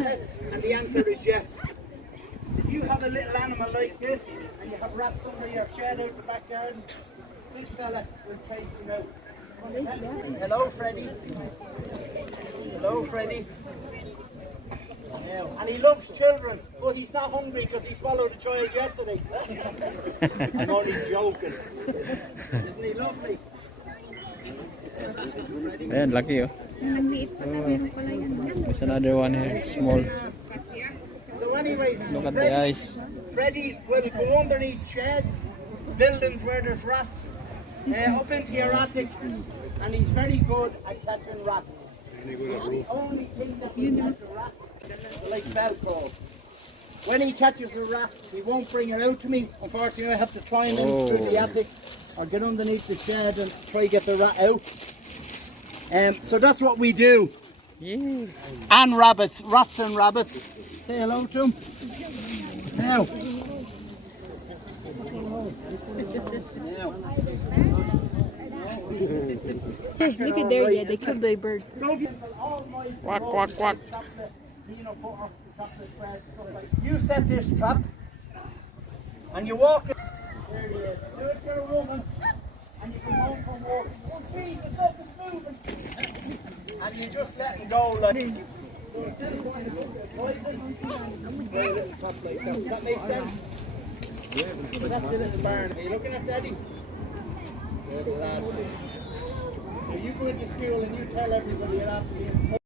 And the answer is yes. If you have a little animal like this and you have rats under your shed out the back garden, this fella will chase them out. Hello, Freddie. Hello, Freddie. And he loves children, but he's not hungry because he swallowed a child yesterday. I'm only joking. Isn't he lovely? Ayan, lucky oh. There's another one here, small. So anyway, Look at the eyes. Freddie will go underneath sheds, buildings where there's rats, up into your attic, and he's very good at catching rats. The only thing that he catches a rat is like Velcro. When he catches a rat, he won't bring her out to me. Unfortunately, I have to try him through the attic or get underneath the shed and try to get the rat out. So that's what we do. Yeah. And rabbits, rats and rabbits. Say hello to him. Now. Look at there, yeah, they killed the bird. Quack, quack, quack. You set this trap and you walk in. There he is. Do it for a woman and you come home from work. Oh Jesus, look, it's moving. And you just let him go like this. Does that make sense? That's the little barn. Are you looking at Daddy? Good lad. So you go into school and you tell everybody you're after me.